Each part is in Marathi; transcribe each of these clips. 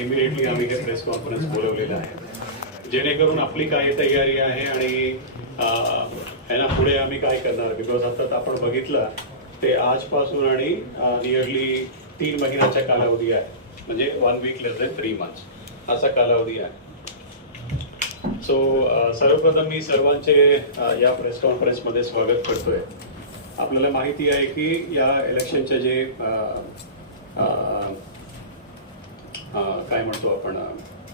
इमिडिएटली आम्ही हे प्रेस कॉन्फरन्स बोलवलेलं आहे, जेणेकरून आपली काय तयारी आहे आणि ना पुढे आम्ही काय करणार. बिकॉज आता आपण बघितलं ते आजपासून आणि नियरली 3 महिन्याचा कालावधी आहे, म्हणजे 1 वीक लेस दॅन 3 मंथ्स असा कालावधी आहे. सो सर्वप्रथम मी सर्वांचे या प्रेस कॉन्फरन्समध्ये स्वागत करतोय. आपल्याला माहिती आहे की या इलेक्शनचे जे काय म्हणतो आपण,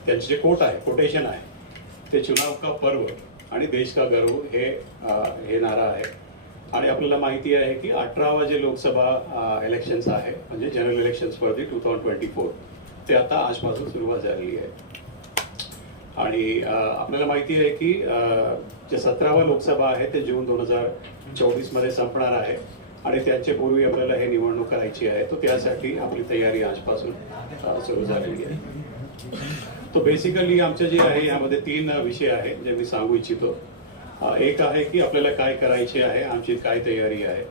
त्यांचे जे कोटेशन आहे ते चुनाव का पर्व आणि देश का गर्व हे नारा आहे. आणि आपल्याला माहिती आहे की 18वा जे लोकसभा इलेक्शन्स आहे, म्हणजे जनरल इलेक्शन स्पर्धे 2024 ते आता आजपासून सुरुवात झालेली आहे. आणि आपल्याला माहिती आहे की जे 17वा लोकसभा आहे ते जून 2024 मध्ये संपणार आहे आणि त्यांच्या पूर्वी आपल्याला हे निवडणूक करायची आहे. तो त्यासाठी आपली तयारी आजपासून सुरू झालेली आहे. तो बेसिकली आमचे जे आहे यामध्ये 3 विषय आहेत जे मी सांगू इच्छितो. एक आहे की आपल्याला काय करायचे आहे, आमची काय तयारी आहे,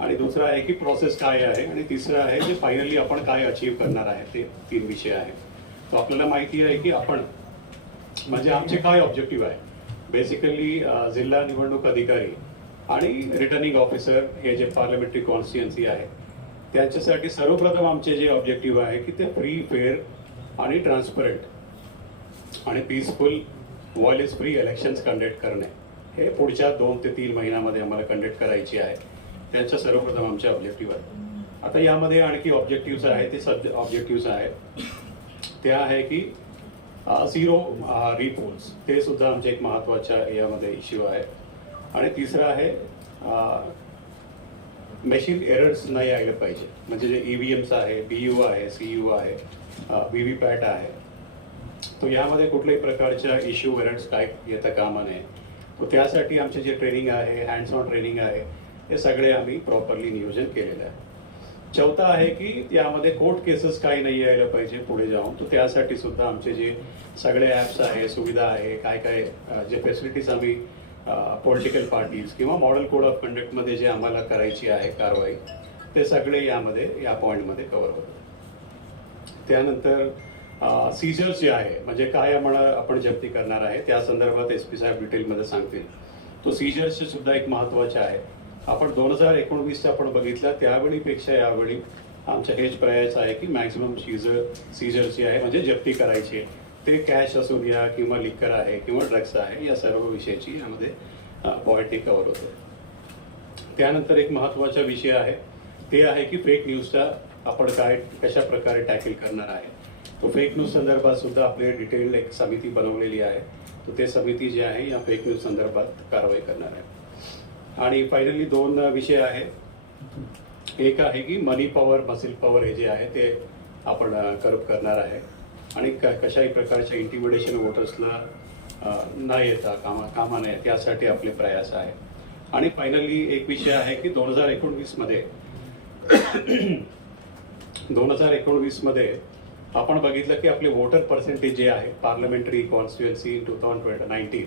आणि दुसरा आहे की प्रोसेस काय आहे, आणि तिसरं आहे जे फायनली आपण काय अचीव्ह करणार आहे. ते 3 विषय आहे. तो आपल्याला माहिती आहे की आपण म्हणजे आमचे काय ऑब्जेक्टिव्ह आहे. बेसिकली जिल्हा निवडणूक अधिकारी आणि रिटर्निंग ऑफिसर हे जे पार्लमेंटरी कॉन्स्टिट्युएन्सी आहे त्यांच्यासाठी सर्वप्रथम आमचे जे ऑब्जेक्टिव्ह आहे की ते फ्री, फेअर आणि ट्रान्सपरंट आणि peaceful violence free elections conduct करणे हे पुढच्या 2 ते 3 महिन्यामध्ये आम्हाला कंडक्ट करायची आहे. त्यांच्या सर्वप्रथम आमचे ऑब्जेक्टिव्ह आहे. आता यामध्ये आणखी ऑब्जेक्टिव्ह आहे, ते ऑब्जेक्टिव्ह आहेत ते आहे की 0 रिपोल्स, ते सुद्धा आमच्या एक महत्वाच्या यामध्ये इश्यू आहे. आणि तिसरं आहे मशीन एरर्स नाही यायला पाहिजे, म्हणजे जे EVMs आहे, BU आहे, CU आहे, VVPAT आहे, तो यामध्ये कुठल्याही प्रकारच्या इश्यू एरर्स काय येता कामा नये. तो त्यासाठी आमचे जे ट्रेनिंग आहे, हँड्स ऑन ट्रेनिंग आहे, हे सगळे आम्ही प्रॉपरली नियोजन केलेलं आहे. चौथा आहे की यामध्ये कोर्ट केसेस काही नाही यायला पाहिजे पुढे जाऊन. तो त्यासाठी सुद्धा आमचे जे सगळे ॲप्स आहे, सुविधा आहे, काय काय जे फॅसिलिटीज आम्ही पॉलिटिकल पार्टीज किंवा मॉडेल कोड ऑफ कंडक्टमध्ये जे आम्हाला करायची आहे कारवाई, ते सगळे यामध्ये या पॉईंटमध्ये कव्हर होतं. त्यानंतर सीजर्स जे आहे, म्हणजे काय आपण जप्ती करणार आहे त्या संदर्भात SP साहेब डिटेलमध्ये सांगतील. तो सीजर्सचे सुद्धा एक महत्त्वाचे आहे. आपण 2019 आपण बघितलं त्यावेळीपेक्षा यावेळी आमचा हेच प्रयास आहे की मॅक्झिमम सीजर जे आहे म्हणजे जप्ती करायची आहे, ते कॅश असून या किंवा लिकर आहे किंवा ड्रग्स आहे, या सर्व विषयाची यामध्ये पॉईंट कव्हर होते. त्यानंतर एक महत्त्वाचा विषय आहे ते आहे की फेक न्यूजचा आपण कशा प्रकारे टॅकल करणार आहे. तो फेक न्यूज संदर्भात सुद्धा आपली डिटेल्ड एक समिती बनवलेली आहे. तर ते समिती जी आहे या फेक न्यूज संदर्भात कारवाई करणार आहे. आणि फायनली 2 विषय आहे. एक आहे की मनी पॉवर, मसिल पॉवर हे जे आहे ते आपण कर्ब करणार आहे आणि कशाही प्रकारच्या इंटिमिडेशन वोटर्सला न येता कामा नये त्यासाठी आपले प्रयास आहे. आणि फायनली एक विषय आहे की 2019 मध्ये आपण बघितलं की आपले वोटर पर्सेंटेज जे आहे पार्लमेंटरी कॉन्स्टिट्युएन्सी 2019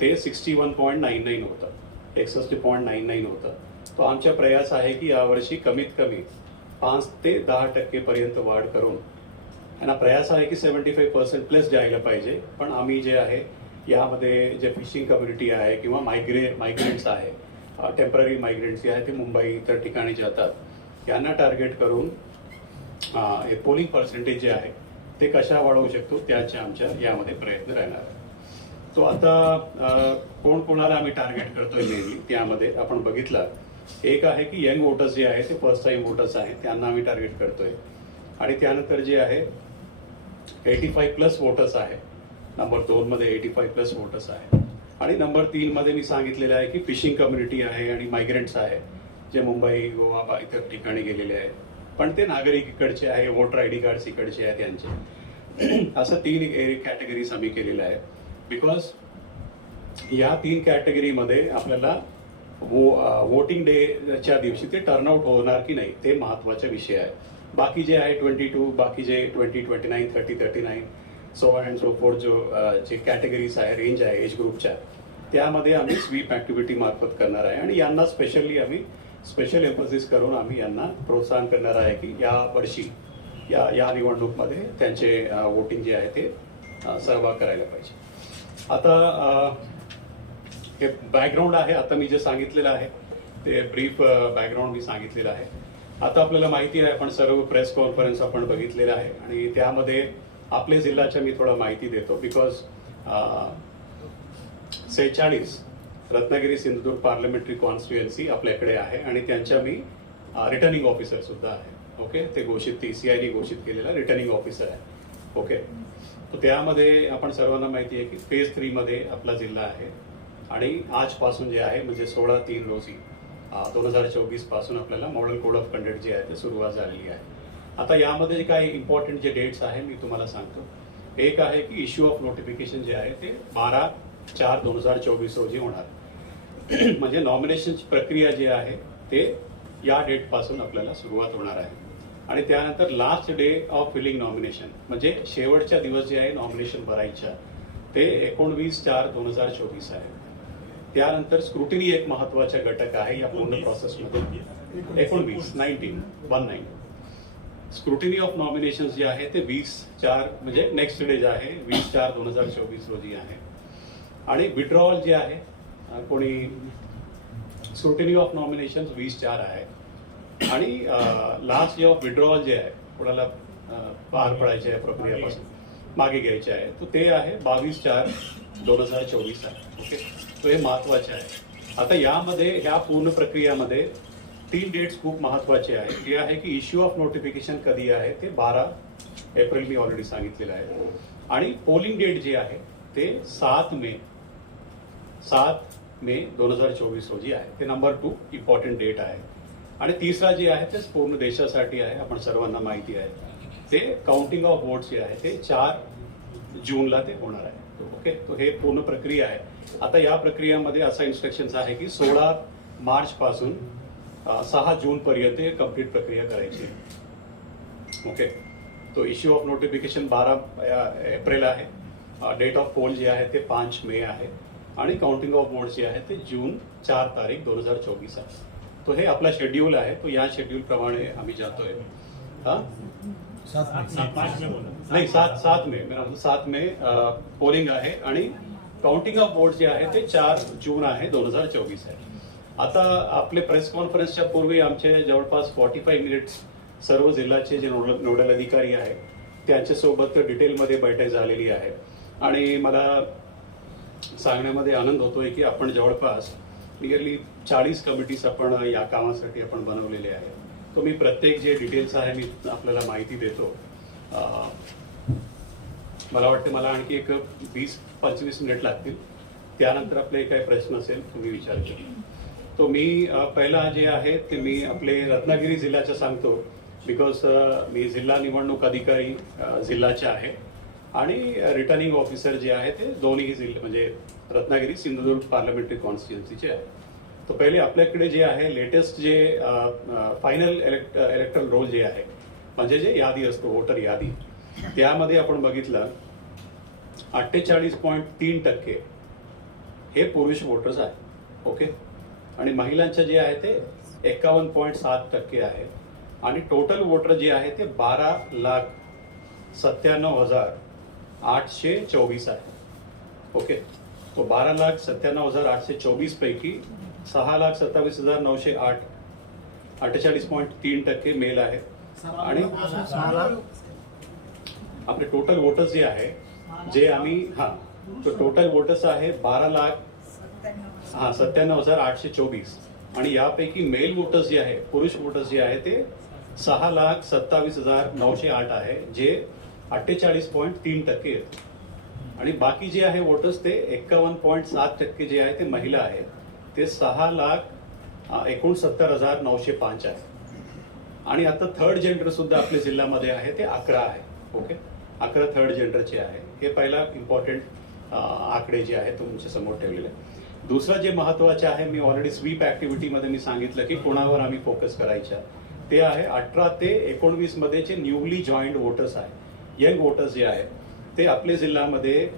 ते 61.99 होतं, 61.99 होतं. तो आमचा प्रयास आहे की यावर्षी कमीत कमी 5 ते 10% पर्यंत वाढ करून यांना प्रयास आहे की 75% प्लस जायला पाहिजे. पण आम्ही जे आहे यामध्ये जे फिशिंग कम्युनिटी आहे किंवा मायग्रेंट्स आहे, टेम्पररी मायग्रेंट्स जे आहे ते मुंबई इतर ठिकाणी जातात, यांना टार्गेट करून पोलिंग पर्सेंटेज जे आहे ते कशा वाढवू शकतो त्याचे आमच्या यामध्ये प्रयत्न राहणार आहे. तो आता कोणाला आम्ही टार्गेट करतोय मेनली त्यामध्ये आपण बघितलं, एक आहे की यंग वोटर्स जे आहे ते फर्स्ट टाइम वोटर्स आहे त्यांना आम्ही टार्गेट करतोय. आणि त्यानंतर जे आहे 85+ वोटर्स आहे. नंबर 2 मध्ये 85+ वोटर्स आहे. आणि नंबर 3 मध्ये मी सांगितलेलं आहे की फिशिंग कम्युनिटी आहे आणि मायग्रेंट्स आहे जे मुंबई, गोवा इतर ठिकाणी गेलेले आहेत, पण ते नागरिक इकडचे आहे, वोटर ID कार्ड्स इकडचे आहे त्यांचे. असं 3 कॅटेगरीज आम्ही केलेल्या आहे. बिकॉज या 3 कॅटेगरीमध्ये आपल्याला वोटिंग डेच्या दिवशी ते टर्नआउट होणार की नाही ते महत्त्वाचा विषय आहे. बाकी जे आहे 22, बाकी जे 20, 29, 30, 39 सो अँड सो फोर्थ जे कॅटेगरीज आहे, रेंज आहे एज ग्रुपच्या, त्यामध्ये आम्ही स्वीप ॲक्टिव्हिटी मार्फत करणार आहे. आणि यांना स्पेशली आम्ही स्पेशल एम्फसिस करून आम्ही यांना प्रोत्साहन करणार आहे की या वर्षी या निवडणूकमध्ये त्यांचे वोटिंग जे आहे ते सहभाग करायला पाहिजे. आता हे बॅकग्राऊंड आहे, आता मी जे सांगितलेलं आहे ते ब्रीफ बॅकग्राऊंड मी सांगितलेलं आहे. आता आपल्याला माहिती आहे, आपण सर्व प्रेस कॉन्फरन्स आपण बघितलेलं आहे आणि त्यामध्ये आपल्या जिल्ह्याच्या मी थोडं माहिती देतो. Because 46 Ratnagiri Sindhudurg parliamentary constituency आपल्याकडे आहे आणि त्यांच्या मी रिटर्निंग ऑफिसर सुद्धा आहे. ओके, ते घोषित TCI घोषित केलेला रिटर्निंग ऑफिसर आहे. ओके, तर त्यामध्ये आपण सर्वांना माहिती आहे की फेज 3 मध्ये आपला जिल्हा आहे आणि आजपासून जे आहे म्हणजे 16/3 रोजी 2024 पासून आपल्याला मॉडेल कोड ऑफ कंडक्ट जे आहे ते सुरुवात झालेली आहे. आता यामध्ये काही इम्पॉर्टंट जे डेट्स आहे मी तुम्हाला सांगतो. एक आहे की इश्यू ऑफ नोटिफिकेशन जे आहे ते 12/4/2024 रोजी होणार. म्हणजे नॉमिनेशनची प्रक्रिया जी आहे ते या डेट पासून आपल्याला सुरुवात होणार आहे आणि त्यानंतर last day of filling nomination म्हणजे शेवटच्या दिवस जे आहे नॉमिनेशन भरायच्या ते 19/4/2024 आहे. त्यानंतर स्क्रुटिनी एक महत्वाचा घटक आहे या पूर्ण प्रोसेसमध्ये. 19 स्क्रुटिनी ऑफ नॉमिनेशन जे आहे ते 20/4 म्हणजे नेक्स्ट डे जे आहे 20/4/2024 रोजी आहे. आणि विड्रॉवल जे आहे कोणी स्क्रुटिनी ऑफ नॉमिनेशन 20/4 आहे आणि लास्ट डे ऑफ विड्रॉवल जे आहे कोणाला पार पडायचे आहे प्रक्रियापासून मागे घ्यायचे आहे तर ते आहे 22/4/2024 आहे. ओके, तो हे महत्वाचे आहे. आता यामध्ये ह्या पूर्ण प्रक्रियामध्ये 3 डेट्स खूप महत्वाचे आहे. ते आहे की इश्यू ऑफ नोटिफिकेशन कधी आहे ते 12 एप्रिल मी ऑलरेडी सांगितलेलं आहे आणि पोलिंग डेट जे आहे ते 7 मे 2024 रोजी आहे. ते नंबर 2 इम्पॉर्टंट डेट आहे. आणि तिसरा जे आहे ते पूर्ण देशासाठी आहे, आपण सर्वांना माहिती आहे. ते काउंटिंग ऑफ वोट्स जे आहे ते 4 जूनला ते होणार आहे. ओके, तो हे पूर्ण प्रक्रिया आहे. आता या प्रक्रियामध्ये असा इन्स्ट्रक्शन्स आहे की 16 मार्च पासून 6 जून पर्यंत कम्प्लीट प्रक्रिया करायची. ओके, तो इश्यू ऑफ नोटिफिकेशन 12 एप्रिल आहे. डेट ऑफ पोल जे आहे ते 5 मे आहे आणि काउंटिंग ऑफ वोट्स जे आहे ते जून 4/2024 आहे. तो हे आपला शेड्यूल आहे. तो या शेड्यूल प्रमाणे आम्ही जातोय. नाही 7 मे पोलिंग आहे आणि काउंटिंग ऑफ वोट जे आहे ते 4 जून आहे 2024 आहे. आता आपले प्रेस कॉन्फरन्सच्या पूर्वी आमचे जवळपास 45 मिनिट्स सर्व जिल्ह्याचे जे नोडल अधिकारी आहेत त्यांच्यासोबत डिटेलमध्ये बैठक झालेली आहे आणि मला सांगण्यामध्ये आनंद होतोय की आपण जवळपास नियरली 40 कमिटीज आपण या कामासाठी आपण बनवलेले आहे. तो मी प्रत्येक जे डिटेल्स आहे मी आपल्याला माहिती देतो. मला वाटते मला आणखी एक 20-25 मिनिट लागतील. त्यानंतर आपले काही प्रश्न असेल तुम्ही विचारू. तो मी पहिला जे आहे ते मी आपले रत्नागिरी जिल्ह्याचं सांगतो. बिकॉज मी जिल्हा निवडणूक अधिकारी जिल्ह्याचे आहे आणि रिटर्निंग ऑफिसर जे आहे ते दोन्ही जिल्हे म्हणजे रत्नागिरी सिंधुदुर्ग पार्लमेंटरी कॉन्स्टिट्युएन्सीचे आहे. तो पहिले आपल्याकडे जे आहे लेटेस्ट जे फायनल इलेक्टरल रोल जे आहे म्हणजे जे यादी असतो वोटर यादी त्यामध्ये आपण बघितलं 48.3% हे पुरुष वोटर्स आहेत. ओके, आणि महिलांचे जे आहे ते 51.7% आहे आणि टोटल वोटर जे आहे ते 12,97,824 आहे. ओके, तो 12,97,824 पैकी 6,27,908 48.3% मेल आहे आणि आपले टोटल वोटर्स जे आहे जे आम्ही तो टोटल वोटर्स आहे 12,97,824 आणि यापैकी मेल वोटर्स जे आहे पुरुष वोटर्स जे आहे ते 6,27,908 आहे जे 48.3% आहेत आणि बाकी जे आहे वोटर्स ते 51.7% जे आहे ते महिला आहेत ते 6,69,905 आहे आणि आता थर्ड जेंडर सुद्धा आपल्या जिल्ह्यामध्ये आहे ते 11 आहे. ओके, 11 थर्ड जेंडरचे आहे. हे पहिला इम्पॉर्टंट आकडे जे आहे तुमच्या समोर ठेवलेले आहे. दुसरं जे महत्वाचे आहे मी ऑलरेडी स्वीप ऍक्टिव्हिटीमध्ये मी सांगितलं की कोणावर आम्ही फोकस करायचा ते आहे 18 ते 19 मध्ये जे न्यूली जॉईंड वोटर्स आहे यंग वोटर्स जे आहे ते आपल्या जिल्ह्यामध्ये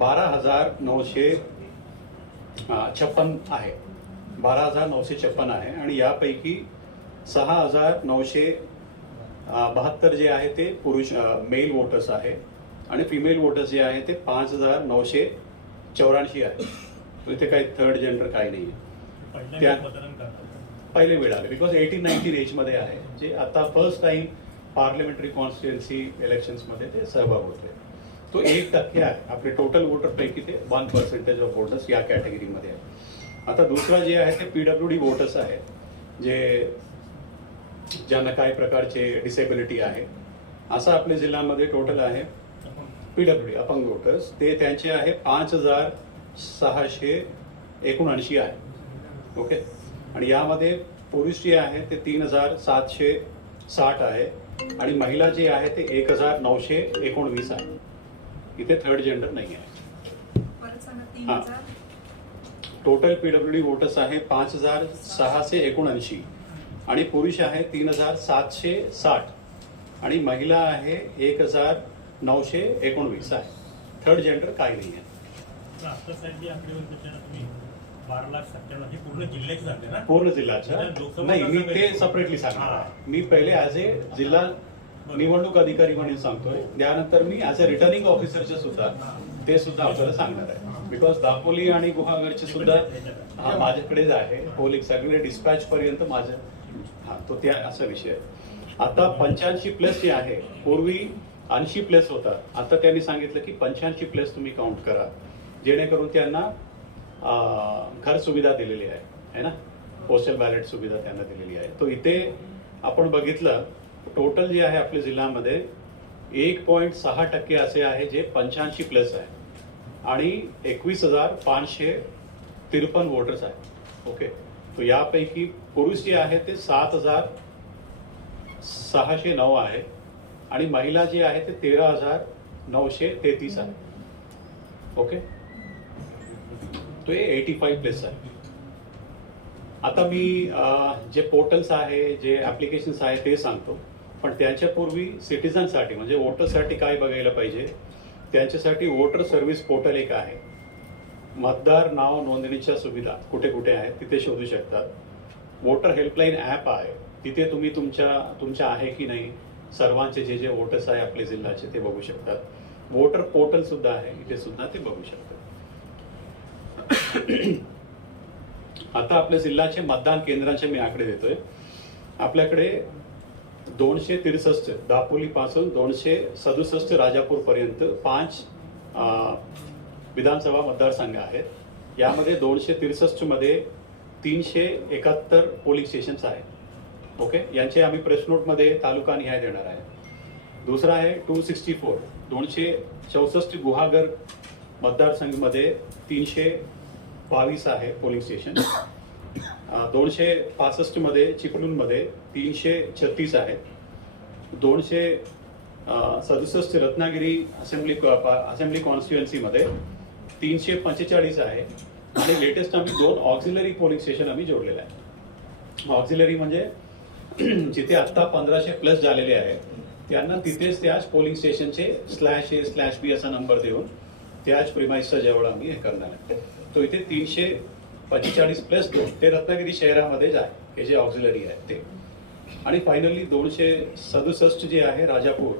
12,956 आहे 12,956 आहे आणि यापैकी 6,900 72 जे आहे ते पुरुष मेल वोटर्स आहे आणि फिमेल वोटर्स जे आहे ते 5,984 आहे. तो इथे काही थर्ड जेंडर काही नाही आहे. पहिले वेळ आले बिकॉज 18-19 एजमध्ये आहे, जे आता फर्स्ट टाइम पार्लमेंटरी कॉन्स्टिट्युएन्सी इलेक्शन्समध्ये ते सहभाग होते. तो 1% आहे आपले टोटल वोटरपैकी, ते 1% ऑफ वोटर्स या कॅटेगरीमध्ये आहे. आता दुसरा जे आहे ते PWD वोटर्स आहेत, जे ज्यांना काही प्रकारचे डिसेबिलिटी आहे. असं आपल्या जिल्ह्यामध्ये टोटल आहे PWD अपंग वोटर्स, ते त्यांचे आहे 5,679 आहे. ओके. आणि यामध्ये पुरुष जे आहे ते 3,760 आहे आणि महिला जी आहे ते 1,919 आहे. इथे थर्ड जेंडर नाही आहे. हा, टोटल PWD वोटर्स आहे 5,679 आणि पुरुष आहे 3,760 आणि महिला आहे 1,919 आहे. थर्ड जेंडर काही नाही आहे. पूर्ण जिल्ह्याच्या नाही, मी ते सेपरेटली सांगणार. मी पहिले ऍज ए जिल्हा निवडणूक अधिकारी म्हणून सांगतोय, त्यानंतर मी ऍज अ रिटर्निंग ऑफिसरचे सुद्धा ते सुद्धा आपल्याला सांगणार आहे. बिकॉज दापोली आणि गुहागरचे सुद्धा माझ्याकडेच आहे. पोलिंग सगळे डिस्पॅच पर्यंत माझं तो त्या असा विषय आहे. आता 85+ जे आहे, पूर्वी 80+ होता. आता त्यांनी सांगितलं की 85+ तुम्ही काउंट करा, जेणेकरून त्यांना घर सुविधा दिलेली आहे ना, पोस्टल बॅलेट सुविधा त्यांना दिलेली आहे. तो इथे आपण बघितलं टोटल जे आहे आपल्या जिल्ह्यामध्ये 1.6% असे आहे जे 85+ आहे आणि 21,553 वोटर्स आहेत. ओके. तो यापैकी पुरुष जे आहे ते 7,609 आहे आणि महिला जी आहे ते 13,933 आहे. ओके. तो 85+ आहे. आता मी जे पोर्टल्स आहे, जे ऍप्लिकेशन्स आहे ते सांगतो, पण त्याच्यापूर्वी सिटीजनसाठी म्हणजे वोटरसाठी काय बघायला पाहिजे. त्यांच्यासाठी वोटर सर्व्हिस पोर्टल एक आहे. मतदार नाव नोंदणीच्या सुविधा कुठे कुठे आहेत तिथे शोधू शकतात. वोटर हेल्पलाईन ऍप आहे, तिथे तुम्ही तुमच्या आहे की नाही सर्वांचे जे जे वोटर्स आहे आपल्या जिल्ह्याचे ते बघू शकतात. वोटर पोर्टल सुद्धा आहे, इथे सुद्धा ते बघू शकतात. आता आपल्या जिल्ह्याचे मतदान केंद्रांचे मी आकडे देतोय. आपल्याकडे 263 दापोली पासून 267 राजापूर पर्यंत 5 विधानसभा मतदारसंघ आहेत. यामध्ये 263 मध्ये 371 पोलिंग स्टेशन्स आहेत. ओके. यांचे आम्ही प्रेस नोट मध्ये तालुका निहाय देणार आहे. दुसरा आहे 264 264 गुहागर मतदारसंघ मध्ये 322 आहे पोलिंग स्टेशन. 265 मध्ये चिपळूण मध्ये 336 आहे. 267 रत्नागिरी असेंब्ली कॉन्स्टिट्युएन्सी मध्ये 345 आहे आणि लेटेस्ट आम्ही 2 ऑक्झिलरी पोलिंग स्टेशन आम्ही जोडलेले आहे. ऑक्झिलरी म्हणजे जिथे आता 1500+ झालेले आहेत त्यांना तिथेच त्याच पोलिंग स्टेशनचे /A/B असा नंबर देऊन त्याच प्रिमाइसच्या जवळ आम्ही हे करणार आहे. तो इथे 345+2 ते रत्नागिरी शहरामध्येच आहे, हे जे ऑक्झिलरी आहे ते. आणि फायनली 267 जे आहे राजापूर,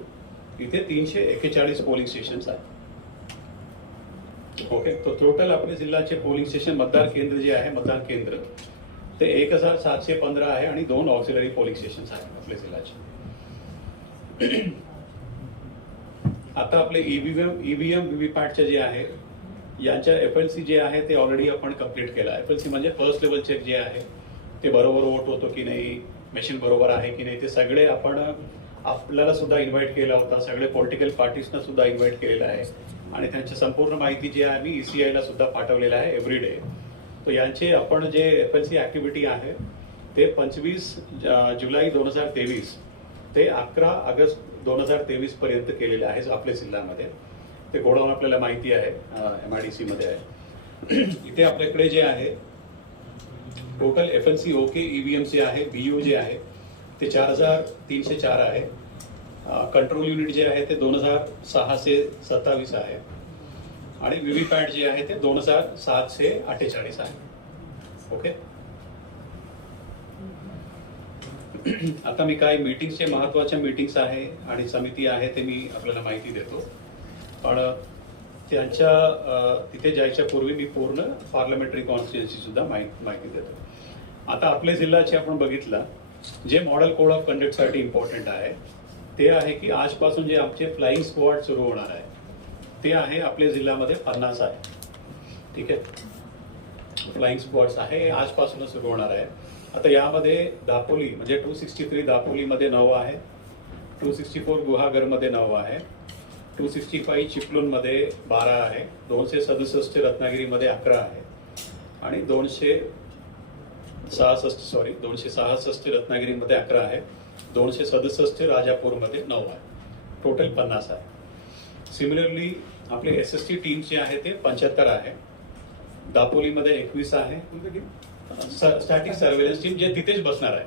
इथे 341 पोलिंग स्टेशन्स आहेत. ओके. तो टोटल आपल्या जिल्ह्याचे पोलिंग स्टेशन मतदार केंद्र जे आहे मतदान केंद्र ते 1,715 आहे आणि 2 ऑक्झिलरी पोलिंग स्टेशन्स आहेत आपल्या जिल्ह्याचे. आता आपले ईव्हीएम व्हीव्हीपॅटचे जे आहे यांच्या FLC जे आहे ते ऑलरेडी आपण कम्प्लीट केला. FLC म्हणजे फर्स्ट लेवल चेक जे आहे ते बरोबर वोट होतो की नाही, मशीन बरोबर आहे की नाही, ते सगळे आपण आपल्याला सुद्धा इन्व्हाइट केला होता. सगळे पॉलिटिकल पार्टीजना सुद्धा इन्व्हाइट केलेलं आहे आणि त्यांची संपूर्ण माहिती जी आहे मी ECI ला सुद्धा पाठवलेलं आहे एव्हरीडे. तो यांचे आपण जे FLC ऍक्टिव्हिटी आहे ते 25 जुलै 2023 ते 11 ऑगस्ट 2023 पर्यंत केलेले आहे आपल्या जिल्ह्यामध्ये. ते गोडाऊन आपल्याला माहिती आहे MIDC मध्ये आहे. इथे आपल्याकडे जे आहे टोटल FLC ओके EVM जे आहे BU जे आहे ते 4,304 आहे. कंट्रोल युनिट जे आहे ते 2,627 आहे आणि व्हीव्हीपॅट जे आहे ते 2,748 आहे. ओके. आता मी काय मीटिंग्सचे महत्त्वाच्या मीटिंग्स आहे आणि समिती आहे ते मी आपल्याला माहिती देतो. पण त्यांच्या तिथे जायच्या पूर्वी मी पूर्ण पार्लमेंटरी कॉन्स्टिट्युएन्सी सुद्धा माहिती देतो. आता आपल्या जिल्ह्याचे आपण बघितलं जे मॉडेल कोड ऑफ कंडक्टसाठी इम्पॉर्टंट आहे ते आहे की आजपासून जे आमचे फ्लाइंग स्क्वॉड सुरू होणार आहे ते आहे आपल्या जिल्ह्यामध्ये 50 आहे. ठीक आहे, फ्लाइंग स्क्वॉड्स आहे आजपासूनच सुरू होणार आहे. आता यामध्ये दापोली म्हणजे 263 दापोलीमध्ये 9 आहे, 264 गुहागरमध्ये 9 आहे, 265 चिपळूणमध्ये 12 आहे, 267 रत्नागिरीमध्ये 11 आहे आणि 266 रत्नागिरीमध्ये 11 आहे, 267 राजापूरमध्ये 9 आहे, टोटल 50 आहे. सिमिलरली आपले SST टीम जे आहे ते 75 आहे, दापोलीमध्ये 21 आहे. स्टॅटिक सर्व्हेलन्स टीम जे तिथेच बसणार आहे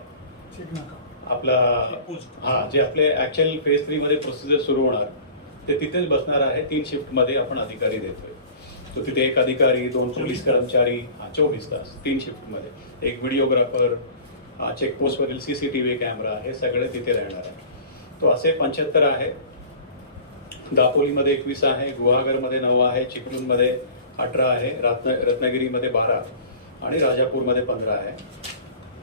आपला जे आपले ऍक्च्युअल फेज 3 मध्ये प्रोसिजर सुरू होणार ते तिथेच बसणार आहे. 3 शिफ्ट मध्ये आपण अधिकारी देतोय. तो तिथे एक अधिकारी, 2 पोलीस कर्मचारी 24 तास 3 शिफ्ट मध्ये, एक व्हिडिओग्राफर, चेकपोस्ट वरील CCTV कॅमेरा, हे सगळे तिथे राहणार आहे. तो असे 75 आहे. दापोलीमध्ये 21 आहे, गुहागरमध्ये 9 आहे, चिपळूणमध्ये 18 आहे, रत्नागिरीमध्ये 12 आणि राजापूरमध्ये 15 आहे.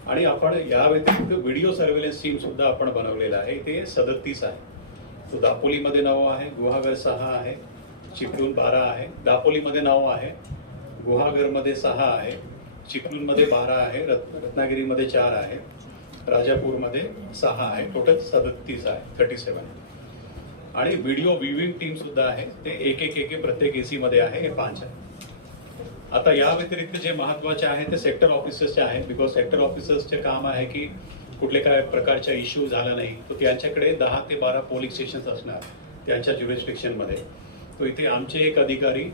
आणि आपण या व्यतिरिक्त व्हिडिओ सर्व्हेलन्स टीम सुद्धा आपण बनवलेला आहे, ते 37 आहे. तो दापोलीमध्ये 9 आहे, गुहागर 6 आहे, चिपळूण 12 आहे, दापोलीमध्ये 9 आहे, गुहागरमध्ये 6 आहे, चिपळूणमध्ये 12 आहे, रत्नागिरीमध्ये 4 आहे, राजापूरमध्ये 6 आहे, टोटल 37 आहे, 37. आणि व्हिडिओ व्ह्यूइंग टीम सुद्धा आहे, ते एक प्रत्येक AC मध्ये आहे, हे 5 आहे. आता या व्यतिरिक्त जे महत्वाचे आहे ते सेक्टर ऑफिसर्सचे आहे. बिकॉज सेक्टर ऑफिसर्सचे काम आहे की कुठले काय प्रकारचा इश्यू झाला नाही तो त्यांच्याकडे 10 ते 12 पोलिंग स्टेशन्स असणार त्यांच्या ज्युरिस्डिक्शन मध्ये. तो इथे आमचे एक अधिकारी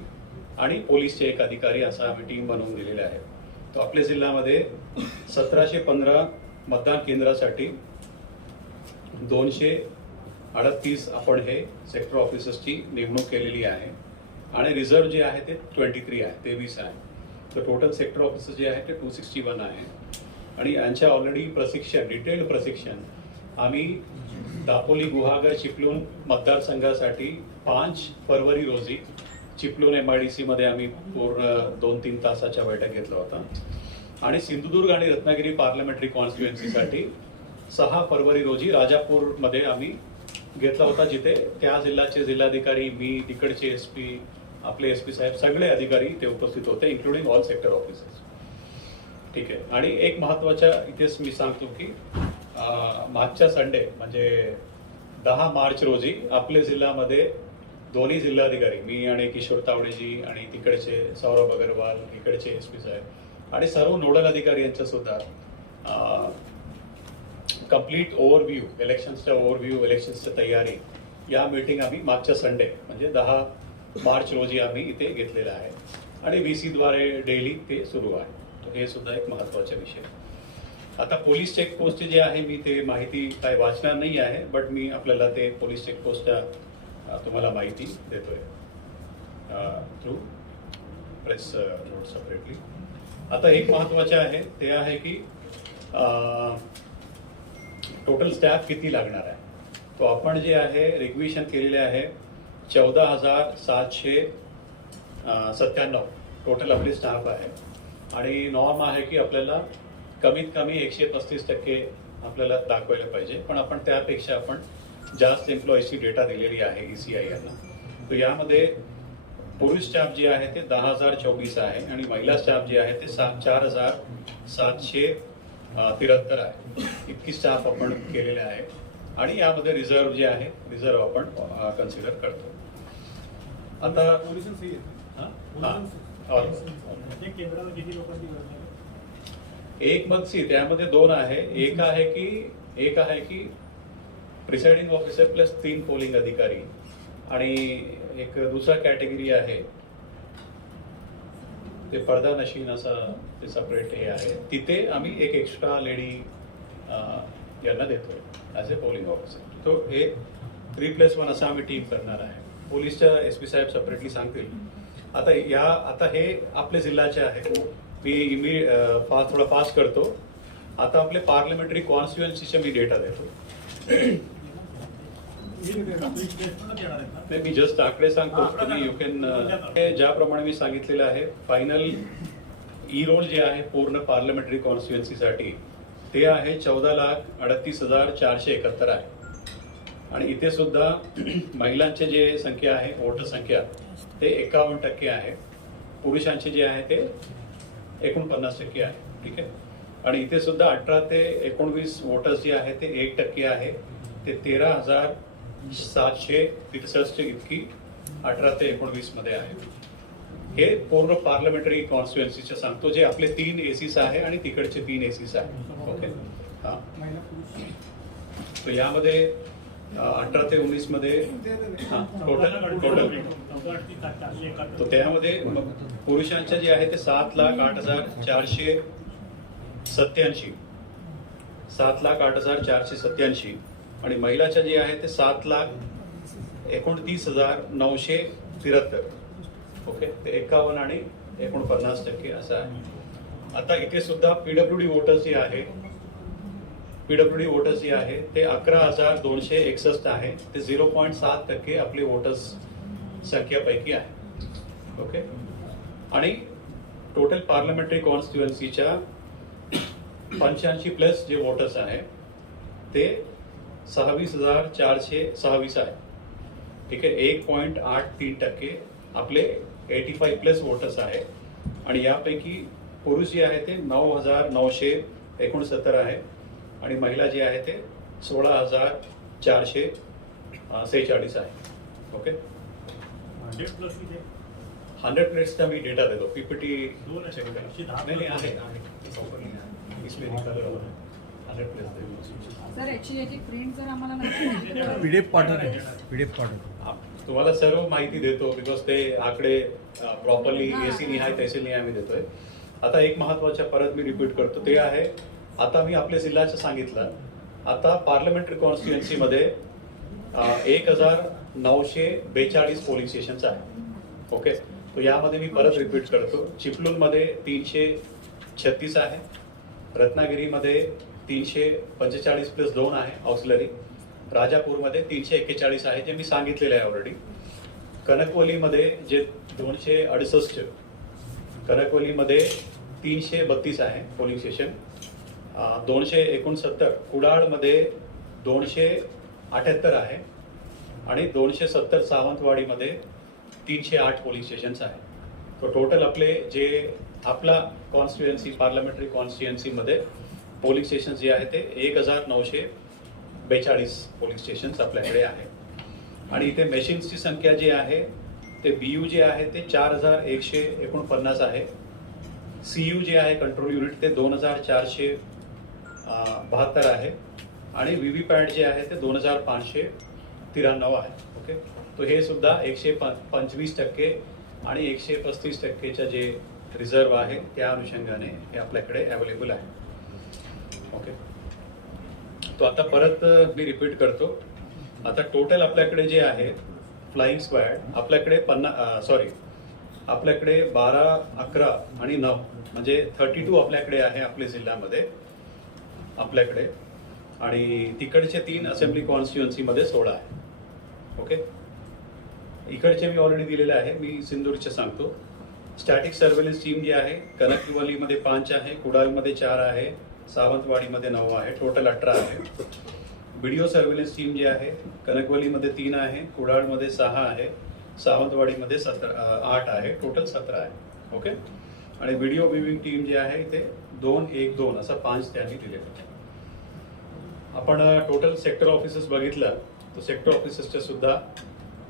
आणि पोलीसचे एक अधिकारी असा आम्ही टीम बनवून दिलेले आहे. तो आपल्या जिल्ह्यामध्ये 1715 मतदान केंद्रासाठी 238 आपण हे सेक्टर ऑफिसर्सची नेमणूक केलेली आहे आणि रिझर्व्ह जे आहे ते 23 आहे, 23 आहे. तर टोटल सेक्टर ऑफिसर जे आहे ते 261 आहे. आणि यांच्या ऑलरेडी प्रशिक्षण, डिटेल्ड प्रशिक्षण आम्ही दापोली, गुहागर, चिपळूण मतदारसंघासाठी 5 फरवरी रोजी चिपळूण MIDC मध्ये आम्ही पूर्ण 2-3 तासाच्या बैठक घेतला होता. आणि सिंधुदुर्ग आणि रत्नागिरी पार्लमेंटरी कॉन्स्टिट्युएन्सीसाठी 6 फरवरी रोजी राजापूरमध्ये आम्ही घेतला होता, जिथे त्या जिल्ह्याचे जिल्हाधिकारी, मी, तिकडचे SP, आपले SP साहेब, सगळे अधिकारी इथे उपस्थित होते, इन्क्लुडिंग ऑल सेक्टर ऑफिसर्स. ठीक आहे. आणि एक महत्वाच्या इथेच मी सांगतो की मागच्या संडे म्हणजे 10 मार्च रोजी आपल्या जिल्ह्यामध्ये दोन्ही जिल्हाधिकारी, मी आणि किशोर तावडेजी आणि तिकडचे सौरभ अग्रवाल, इकडचे SP साहेब आणि सर्व नोडल अधिकारी यांच्या सुद्धा कंप्लीट ओव्हरव्ह्यू, इलेक्शन्सचा ओव्हरव्ह्यू, इलेक्शन्सची तयारी, या मीटिंग आम्ही मागच्या संडे म्हणजे 10 मार्च रोजी आम्ही इथे घेतलेला आहे आणि VC द्वारे डेली ते सुरू आहे. हे सुद्धा एक महत्वाचा विषय. आता पोलीस चेकपोस्ट जे आहे मी ते माहिती काय वाचणार नाही आहे, बट मी आपल्याला ते पोलीस चेकपोस्टच्या तुम्हाला माहिती देतोय थ्रू प्रेस नोट सेपरेटली. आता एक महत्वाचे आहे ते आहे की टोटल स्टॅफ किती लागणार आहे. तो आपण जे आहे रिक्वेशन केलेले आहे 14,797 टोटल आपली स्टाफ आहे. आणि नॉर्म आहे की आपल्याला कमीत कमी 135% आपल्याला दाखवायला पाहिजे, पण आपण त्यापेक्षा आपण जास्त एम्प्लॉईजची डेटा दिलेली आहे ECI यांना. तर यामध्ये पुरुष स्टाफ जे आहे ते 10,024 आहे आणि महिला स्टाफ जे आहे ते 4,773 आहे. इतकी स्टाफ आपण केलेले आहे. आणि यामध्ये रिझर्व्ह जे आहे, रिझर्व्ह आपण कन्सिडर करतो. आता एक मगसी त्यामध्ये 2 आहे. एक आहे की प्रिसाइडिंग ऑफिसर प्लस 3 पोलिंग अधिकारी आणि एक दुसरा कॅटेगरी आहे ते पर्दा नशीन असं ते सेपरेट हे आहे. तिथे आम्ही एक एक्स्ट्रा लेडी यांना देतोय ॲज ए पोलिंग ऑफिसर. तो हे 3+1 असं आम्ही टीम करणार आहे. पोलीसच्या SP साहेब सेपरेटली सांगतील. आता हे आपल्या जिल्ह्याचे आहे. मी थोडा पास करतो. आता आपले पार्लमेंटरी कॉन्स्टिट्युएन्सीचे मी डेटा देतो. मी जस्ट आकडे सांगतो, तुम्ही यू कॅन, ज्याप्रमाणे मी सांगितलेलं आहे फायनल ई रोल जे आहे पूर्ण पार्लमेंटरी कॉन्स्टिट्युएन्सीसाठी ते आहे 14,38,471 आहे. आणि इथे सुद्धा महिलांचे जे संख्या आहे वोटर संख्या ते 51% आहे, पुरुषांचे जे आहे ते 49% आहे. ठीक आहे. आणि इथे सुद्धा 18 ते 19 वोटर्स जे आहे ते 1% आहे, ते 13,763 इतकी 18 ते 19 मध्ये आहे. हे पूर्ण पार्लमेंटरी कॉन्स्टिट्युएन्सीचे सांगतो, जे आपले 3 एसीस आहे आणि तिकडचे 3 एसीस आहे. ओके. हा, तर यामध्ये 18 ते 19 मध्ये टोटल तो त्यामध्ये पुरुषांच्या जे आहे ते 7,08,487 7,08,487 आणि महिलाच्या जे आहे ते 7,29,973. ओके. ते 51 आणि 49% असं आहे. आता इथे सुद्धा पीडब्ल्यूडी वोटर्स जे आहे, पीडब्ल्यूडी वोटर्स जे आहे ते 11,261 आहे, ते 0.7% आपले वोटर्स संख्यापैकी आहे. ओके. आणि टोटल पार्लमेंटरी कॉन्स्टिट्युएन्सीच्या 85+ जे वोटर्स आहे ते 26,426 आहे. ठीक आहे. 1.83% आपले 85+ वोटर्स आहे. आणि यापैकी पुरुष जे आहे ते 9,969 आहे आणि महिला जी आहे ते 16,446 आहे. ओके. 100+चा मी डेटा देतो. पीपीटी नाही आहे, इसमें निकाल 100+ सर ऍक्च्युअली याची प्रिंट जर आम्हाला पीडीएफ पाठवतो. तुम्हाला सर्व माहिती देतो, बिकॉज ते आकडे प्रॉपरली एसी निहाय तहसील निहाय मी देतोय. आता एक महत्वाच्या परत मी रिपीट करतो, ते आहे आता मी आपल्या जिल्ह्याचं सांगितलं. आता पार्लमेंटरी कॉन्स्टिट्युएन्सी मध्ये 1,942 पोलिंग स्टेशन्स आहे. ओके. तो यामध्ये मी परत रिपीट करतो, चिपळूणमध्ये 336 आहे, रत्नागिरीमध्ये 345+2 आहे ऑक्सिलरी, राजापूरमध्ये 341 आहे जे मी सांगितलेलं आहे ऑलरेडी. कणकवलीमध्ये जे 268, कणकवलीमध्ये 332 आहे पोलिंग स्टेशन, 269 कुडाळमध्ये 278 आहे आणि 270 सावंतवाडीमध्ये 308 पोलिंग स्टेशन्स आहे. तो टोटल आपले जे आपला कॉन्स्टिट्युएन्सी पार्लमेंटरी कॉन्स्टिट्युएन्सीमध्ये पोलिंग स्टेशन जे आहे ते 1,942 पोलिंग स्टेशन्स आपल्याकडे आहे. आणि इथे मेशिन्सची संख्या जी आहे ते बीयू जे आहे ते 4,149 आहे, सीयू जे आहे कंट्रोल युनिट ते 2,472 आहे आणि व्हीव्हीपॅट जे आहे ते 2,593 आहे. ओके. तो हे सुद्धा 125% आणि 135%च्या जे रिझर्व आहे त्या अनुषंगाने हे आपल्याकडे अवेलेबल आहे. ओके. तो आता परत मी रिपीट करतो. आता टोटल आपल्याकडे जे आहे फ्लाइंग स्क्वॅड आपल्याकडे आपल्याकडे 12, 11 आणि 9 म्हणजे 32 आपल्याकडे आहे आपल्या जिल्ह्यामध्ये आपल्याकडे. आणि तिकडचे 3 असेंब्ली कॉन्स्टिट्युएन्सीमध्ये 16 आहे. ओके. इकडचे मी ऑलरेडी दिलेले आहे, मी सिंदूरचे सांगतो. स्टॅटिक सर्व्हेलन्स टीम जी आहे कणकवलीमध्ये 5 आहे, कुडाळमध्ये 4 आहे, सावंतवाडीमध्ये 9 आहे, टोटल 18 आहे. व्हिडिओ सर्व्हेलन्स टीम जी आहे कणकवलीमध्ये 3 आहे, कुडाळमध्ये 6 आहे, सावंतवाडीमध्ये 8 आहे, टोटल 17 आहे. ओके. आणि व्हिडिओ व्ह्यूइंग टीम जी आहे इथे 2, 1, 2 असं 5 त्यांनी दिलेलं आहे. आपण टोटल सेक्टर ऑफिसेस बघितलं तर सेक्टर ऑफिसेसच्या सुद्धा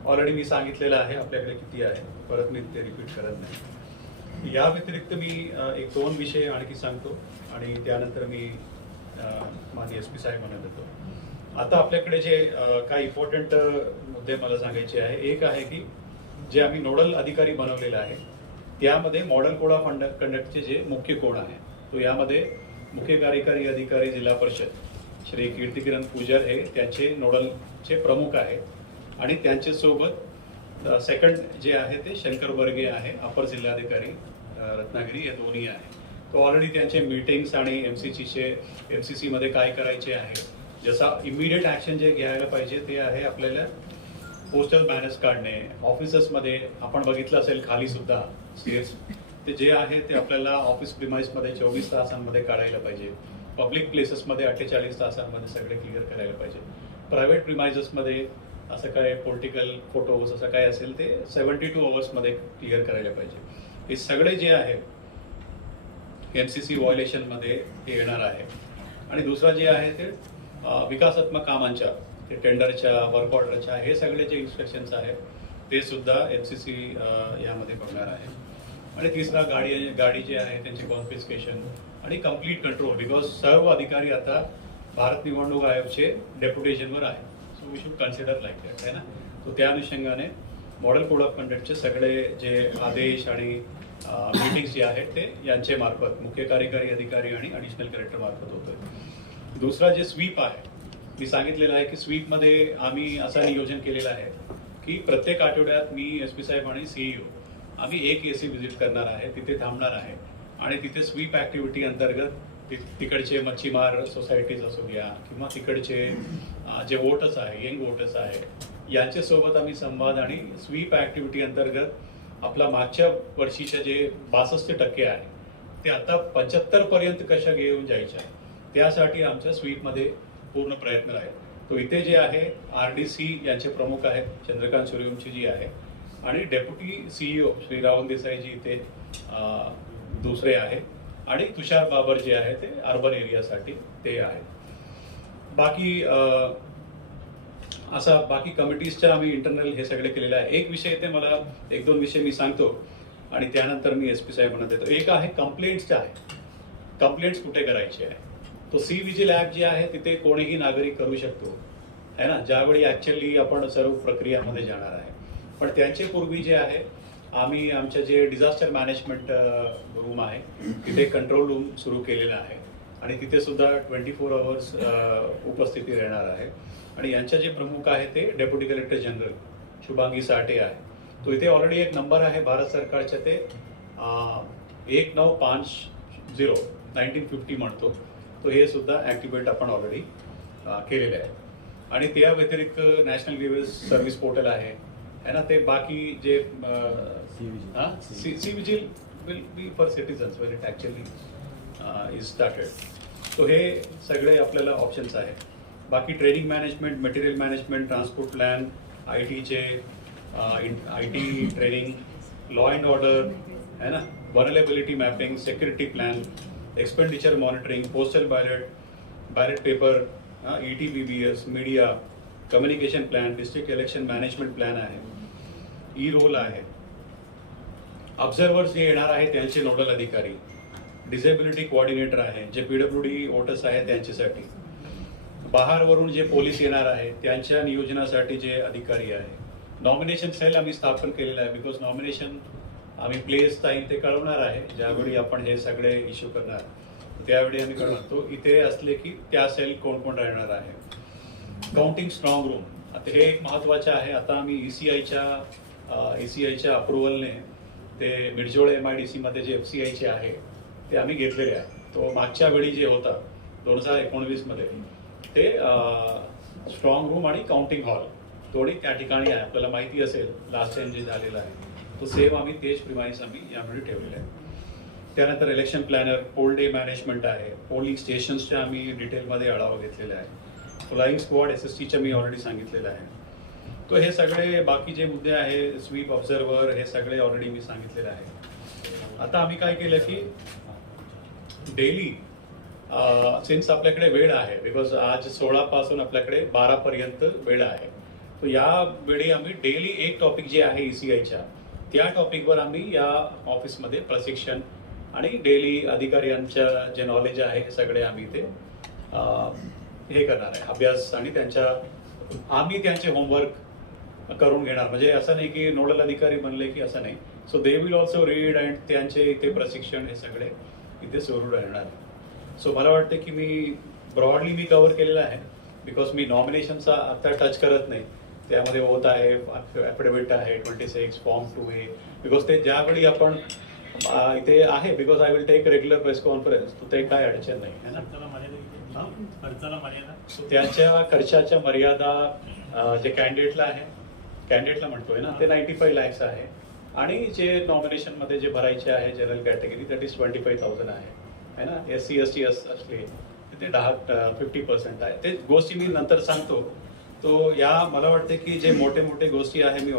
ऑलरेडी मी सांगितलेलं आहे आपल्याकडे किती आहे, परत मी ते रिपीट करत नाही. या व्यतिरिक्त मी 1-2 विषय आणखी सांगतो आणि त्यानंतर मी माझे SP साहेब म्हणत होतो. आता आपल्याकडे जे काही इम्पॉर्टंट मुद्दे मला सांगायचे आहे, एक आहे की जे आम्ही नोडल अधिकारी बनवलेलं आहे त्यामध्ये मॉडेल कोड ऑफ कंडक्टचे जे मुख्य कोड आहे तो यामध्ये मुख्य कार्यकारी अधिकारी जिल्हा परिषद श्री कीर्तिकिरण पूजर हे त्यांचे नोडलचे प्रमुख आहे आणि त्यांच्या सोबत सेकंड जे आहे ते शंकर बर्गे आहे अपर जिल्हाधिकारी रत्नागिरी, हे दोन्ही आहे. तो तो ऑलरेडी त्यांचे मीटिंग्स आणि MCC मध्ये काय करायचे आहे, जसा इमिडिएट ॲक्शन जे घ्यायला पाहिजे ते आहे आपल्याला पोस्टल बॅनर्स काढणे. ऑफिसेसमध्ये आपण बघितलं असेल खाली सुद्धा स्टेअर्स ते जे आहे ते आपल्याला ऑफिस प्रिमाइसमध्ये 24 तासांमध्ये काढायला पाहिजे. पब्लिक प्लेसेसमध्ये 48 तासांमध्ये सगळे क्लिअर करायला पाहिजे. प्रायव्हेट प्रिमाइसेसमध्ये असं काय पॉलिटिकल फोटोज असं काय असेल ते 72 आवर्समध्ये क्लिअर करायला पाहिजे. हे सगळे जे आहे MCC व्हायोलेशनमध्ये हे येणार आहे. आणि दुसरं जे आहे ते विकासात्मक कामांच्या ते टेंडरच्या वर्क ऑर्डरच्या हे सगळे जे इन्स्पेक्शन्स आहेत ते सुद्धा MCC यामध्ये बघणार आहे. आणि तिसरा गाडी जे आहे त्यांची कॉन्फिस्केशन आणि कम्प्लीट कंट्रोल, बिकॉज सर्व अधिकारी आता भारत निवडणूक आयोगचे डेप्युटेशनवर आहे. So we should consider like that आहे ना. तो त्या अनुषंगाने मॉडेल कोड ऑफ कंडक्टचे सगळे जे आदेश आणि मीटिंग्स जे आहेत ते यांचे मार्फत मुख्य कार्यकारी अधिकारी आणि ॲडिशनल कलेक्टर मार्फत होतं. दुसरा जे स्वीप आहे मी सांगितलेलं आहे की स्वीपमध्ये आम्ही असं नियोजन केलेलं आहे की प्रत्येक आठवड्यात मी SP साहेब आणि CEO आम्ही एक AC व्हिजिट करणार आहे, तिथे थांबणार आहे आणि तिथे स्वीप ॲक्टिव्हिटी अंतर्गत तिकडचे मच्छीमार सोसायटीज असू द्या किंवा तिकडचे जे वोटर्स आहे, यंग वोटर्स आहे, यांच्यासोबत आम्ही संवाद आणि स्वीप ॲक्टिव्हिटी अंतर्गत आपला मागच्या वर्षीच्या जे 62% आहे ते आता 75 पर्यंत कशा घेऊन जायच्या त्यासाठी आमच्या स्वीपमध्ये पूर्ण प्रयत्न आहे. तो इथे जे आहे RDC यांचे प्रमुख आहेत चंद्रकांत सूर्यवंशी जी आहे आणि डेप्युटी CEO श्री राहुल देसाईजी इथे दुसरे आहे आणि तुषार बाबर जे आहे ते अर्बन एरियासाठी ते आहे. बाकी बाकी कमिटीजच्या आम्ही इंटरनल हे सगळे केलेलं आहे. एक विषय इथे मला 1-2 विषय मी सांगतो आणि त्यानंतर मी SP साहेबांना देतो. एक आहे कंप्लेंट्सचा आहे. कंप्लेंट्स कुठे करायचे आहे तो C-विजिल ॲप जे आहे तिथे कोणीही नागरिक करू शकतो है ना, ज्यावेळी ॲक्च्युअली आपण सर्व प्रक्रियामध्ये जाणार आहे. पण त्यांचे पूर्वी जे आहे आम्ही आमच्या जे डिझास्टर मॅनेजमेंट रूम आहे तिथे कंट्रोल रूम सुरू केलेला आहे आणि तिथे सुद्धा 24 आवर्स उपस्थिती राहणार आहे. आणि यांच्या जे प्रमुख आहे ते डेप्युटी कलेक्टर जनरल शुभांगी साठे आहे. तो इथे ऑलरेडी एक नंबर आहे भारत सरकारच्या ते 1950 1950 म्हणतो तो हे सुद्धा ॲक्टिवेट आपण ऑलरेडी केलेलं आहे. आणि त्या व्यतिरिक्त नॅशनल ग्रीव्हन्स सर्व्हिस पोर्टल आहे ना. ते बाकी जे C vigil will be for citizens when it actually is started. तो हे सगळे आपल्याला ऑप्शन्स आहेत. बाकी training management, material management, transport plan, IT training, law and order है ना, vulnerability mapping, security plan, expenditure monitoring, postal ballot paper, ETBBS, media, communication plan, district election management plan आहे, E-रोल आहे. ऑब्झर्वर्स जे येणार आहे त्यांचे नोडल अधिकारी, डिसेबिलिटी कोऑर्डिनेटर आहे, जे PWD वोटर्स आहे त्यांच्यासाठी, बाहेरवरून जे पोलीस येणार आहे त्यांच्या नियोजनासाठी जे अधिकारी आहे. नॉमिनेशन सेल आम्ही स्थापन केलेलं आहे बिकॉज नॉमिनेशन आम्ही प्लेस टाईम ते कळवणार आहे ज्यावेळी आपण हे सगळे इश्यू करणार त्यावेळी आम्ही कळवणार. तो इथे असले की त्या सेल कोण कोण राहणार आहे. काउंटिंग स्ट्रॉंग रूम आता हे एक महत्त्वाचं आहे. आता आम्ही ECIच्या अप्रुव्हलने ते मिरजोळ MIDC मध्ये जे FCIचे आहे ते आम्ही घेतलेले आहे. तो मागच्या वेळी जे होता 2019 मध्ये ते स्ट्रॉंग रूम आणि काउंटिंग हॉल दोन्ही त्या ठिकाणी आहे. आपल्याला माहिती असेल लास्ट टाइम जे झालेलं आहे तो सेम आम्ही तेच प्रिमाइस आम्ही यामध्ये ठेवलेलं आहे. त्यानंतर election planner, poll day management आहे, पोलिंग स्टेशन्सच्या आम्ही डिटेलमध्ये आढावा घेतलेला आहे. फ्लाइंग स्क्वॉड SSTच्या मी ऑलरेडी सांगितलेलं आहे. तो हे सगळे बाकी जे मुद्दे आहे स्वीप ऑब्झर्वर हे सगळे ऑलरेडी मी सांगितलेले आहे. आता आम्ही काय केलं की डेली सिन्स आपल्याकडे वेळ आहे बिकॉज आज 16 पासून आपल्याकडे 12 पर्यंत वेळ आहे. तर या वेळी आम्ही डेली एक टॉपिक जे आहे ECIच्या त्या टॉपिकवर आम्ही या ऑफिसमध्ये प्रशिक्षण आणि डेली अधिकाऱ्यांच्या जे नॉलेज आहे हे सगळे आम्ही ते हे करणार आहे अभ्यास आणि आम्ही त्यांचे होमवर्क करून घेणार. म्हणजे असं नाही की नोडल अधिकारी बनले की असं नाही. So they will also read and त्यांचे इथे प्रशिक्षण हे सगळे इथे सुरू राहणार. सो मला वाटतं की मी ब्रॉडली मी कव्हर केलेलं आहे बिकॉज मी नॉमिनेशनचा आता टच करत नाही. त्यामध्ये होत आहे ॲफिडेव्हिट आहे 26 फॉर्म 2A बिकॉज ते ज्यावेळी आपण इथे आहे because I will take regular press conference, तर ते काय अडचण नाही है ना. खर्चाला मर्यादा किती आहे? खर्चाला मर्यादा So त्याच्या खर्चाच्या मर्यादा जे कॅन्डिडेटला आहे, कॅन्डिडेटला म्हणतोय ना, ते 95 lakhs आहे आणि जे नॉमिनेशनमध्ये जे भरायचे आहे जनरल कॅटेगरी दॅट इज 25,000 आहे ना. SC ST असले ते 50% आहे. ते गोष्टी मी नंतर सांगतो. तो या मला वाटते की जे मोठे मोठे गोष्टी आहे मी